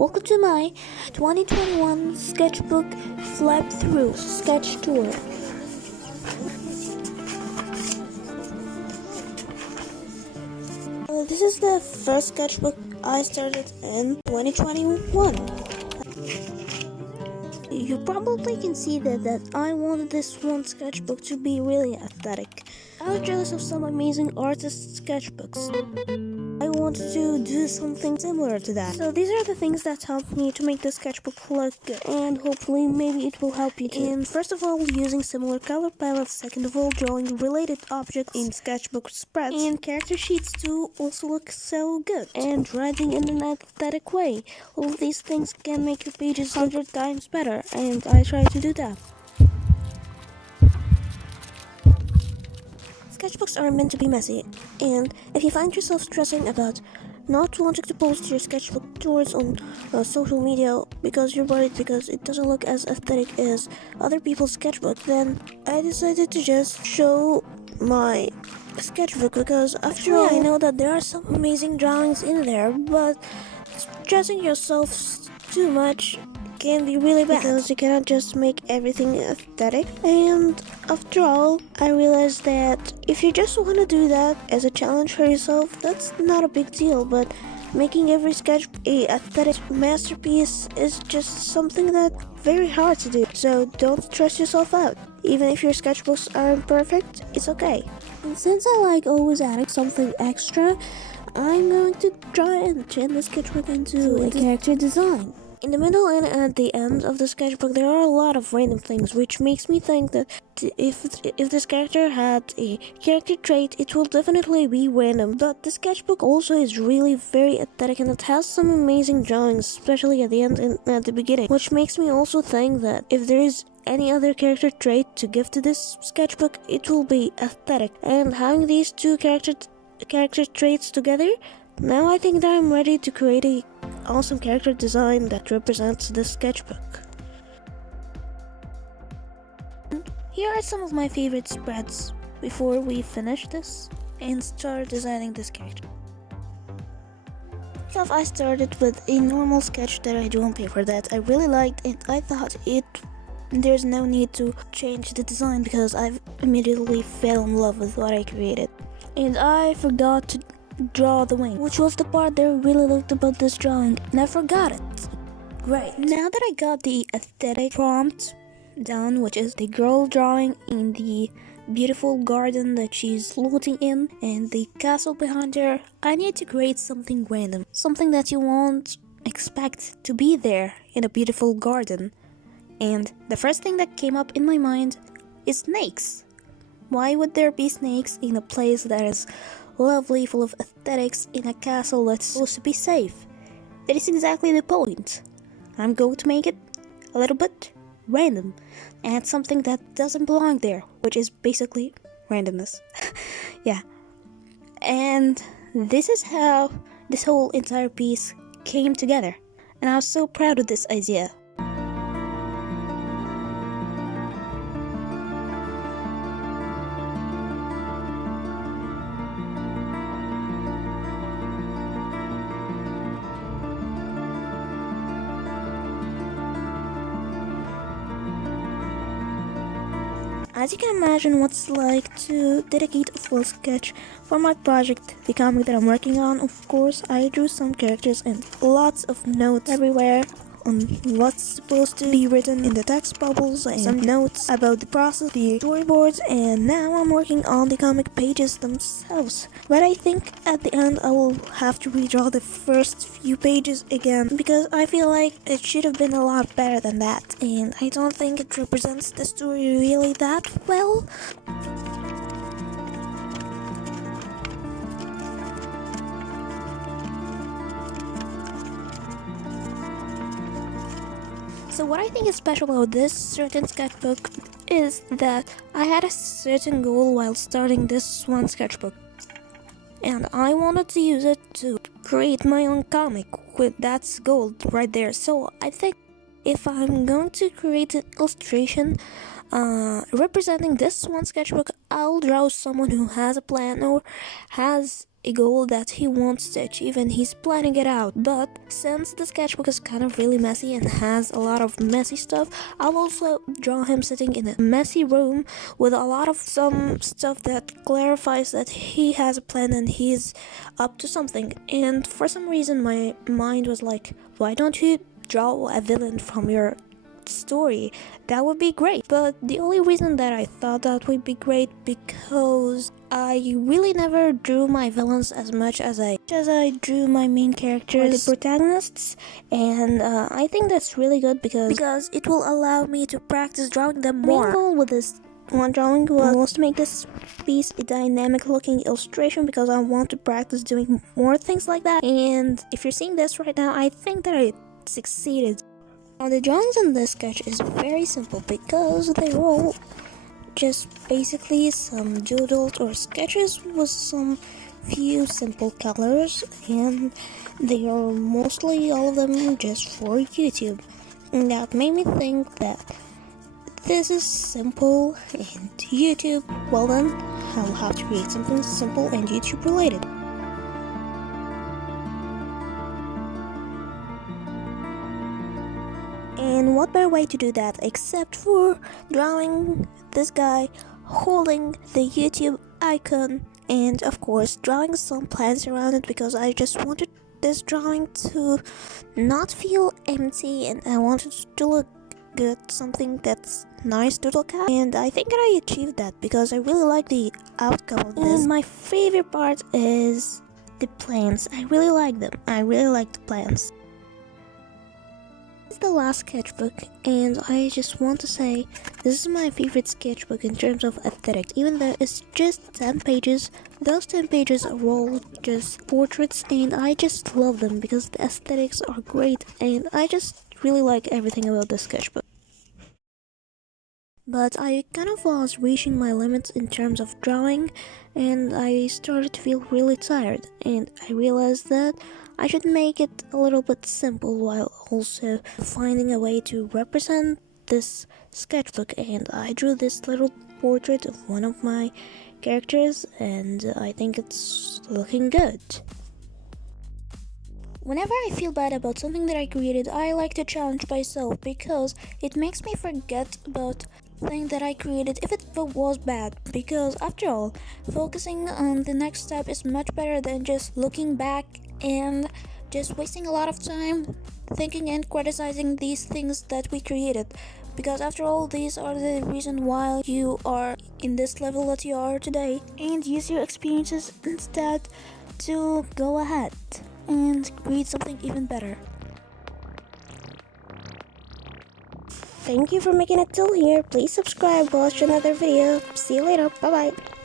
Welcome to my 2021 Sketchbook Flap Through Sketch Tour. This is the first sketchbook I started in 2021. You probably can see that I wanted this one sketchbook to be really aesthetic. I was jealous of some amazing artists' sketchbooks. I wanted to do something similar to that. So these are the things that helped me to make the sketchbook look good, and hopefully maybe it will help you too. And first of all, using similar color palettes. Second of all, drawing related objects in sketchbook spreads. And character sheets too also look so good. And writing in an aesthetic way. All of these things can make your pages 100 times better, and I try to do that. Sketchbooks are meant to be messy, and if you find yourself stressing about not wanting to post your sketchbook tours on social media because you're worried because it doesn't look as aesthetic as other people's sketchbook, then I decided to just show my sketchbook because after all, I know that there are some amazing drawings in there, but stressing yourself too much can be really bad because you cannot just make everything aesthetic. And after all, I realized that if you just want to do that as a challenge for yourself, that's not a big deal, but making every sketch a aesthetic masterpiece is just something that's very hard to do. So don't stress yourself out. Even if your sketchbooks aren't perfect, it's okay. And since I like always adding something extra, I'm going to try and turn the sketchbook into a character design. In the middle and at the end of the sketchbook, there are a lot of random things, which makes me think that if this character had a character trait, it will definitely be random. But the sketchbook also is really very aesthetic, and it has some amazing drawings, especially at the end and at the beginning, which makes me also think that if there is any other character trait to give to this sketchbook, it will be aesthetic. And having these two character traits together, now I think that I'm ready to create a awesome character design that represents this sketchbook. Here are some of my favorite spreads before we finish this and start designing this character. So I started with a normal sketch that I drew on paper that I really liked, and I thought there's no need to change the design because I've immediately fell in love with what I created. And I forgot to draw the wing, which was the part that I really liked about this drawing, and I forgot it. Great. Now that I got the aesthetic prompt down, which is the girl drawing in the beautiful garden that she's floating in and the castle behind her, I need to create something random, something that you won't expect to be there in a beautiful garden. And the first thing that came up in my mind is snakes. Why would there be snakes in a place that is lovely, full of aesthetics, in a castle that's supposed to be safe? That is exactly the point. I'm going to make it a little bit random, and something that doesn't belong there, which is basically randomness. Yeah. And this is how this whole entire piece came together, and I was so proud of this idea. As you can imagine what it's like to dedicate a full sketch for my project, the comic that I'm working on, of course, I drew some characters and lots of notes everywhere on what's supposed to be written in the text bubbles, and some notes about the process, the storyboards, and now I'm working on the comic pages themselves. But I think at the end I will have to redraw the first few pages again because I feel like it should have been a lot better than that, and I don't think it represents the story really that well. So what I think is special about this certain sketchbook is that I had a certain goal while starting this one sketchbook, and I wanted to use it to create my own comic with that goal right there. So I think if I'm going to create an illustration representing this one sketchbook, I'll draw someone who has a plan or has a goal that he wants to achieve and he's planning it out. But since the sketchbook is kind of really messy and has a lot of messy stuff, I'll also draw him sitting in a messy room with a lot of some stuff that clarifies that he has a plan and he's up to something. And for some reason my mind was like, why don't you draw a villain from your story? That would be great. But the only reason that I thought that would be great because I really never drew my villains as much as I drew my main characters, the protagonists, and I think that's really good because it will allow me to practice drawing them more. My goal with this one drawing was to make this piece a dynamic looking illustration because I want to practice doing more things like that. And if you're seeing this right now, I think that I succeeded. Now the drawings in this sketch is very simple because they are all just basically some doodles or sketches with some few simple colors, and they are mostly all of them just for YouTube. And that made me think that this is simple and YouTube, well then I'll have to create something simple and YouTube related. And what better way to do that except for drawing this guy holding the YouTube icon, and of course drawing some plants around it because I just wanted this drawing to not feel empty and I wanted it to look good, something that's nice doodle cat. And I think that I achieved that because I really like the outcome of this. And my favorite part is the plants. I really like them. I really like the plants. This is the last sketchbook, and I just want to say this is my favorite sketchbook in terms of aesthetics. Even though it's just 10 pages, those 10 pages are all just portraits, and I just love them because the aesthetics are great, and I just really like everything about this sketchbook. But I kind of was reaching my limits in terms of drawing, and I started to feel really tired, and I realized that I should make it a little bit simple while also finding a way to represent this sketchbook. And I drew this little portrait of one of my characters, and I think it's looking good. Whenever I feel bad about something that I created, I like to challenge myself because it makes me forget about thing that I created if it was bad, because after all, focusing on the next step is much better than just looking back and just wasting a lot of time thinking and criticizing these things that we created, because after all, these are the reason why you are in this level that you are today. And use your experiences instead to go ahead and create something even better. Thank you for making it till here. Please subscribe, watch another video. See you later. Bye bye.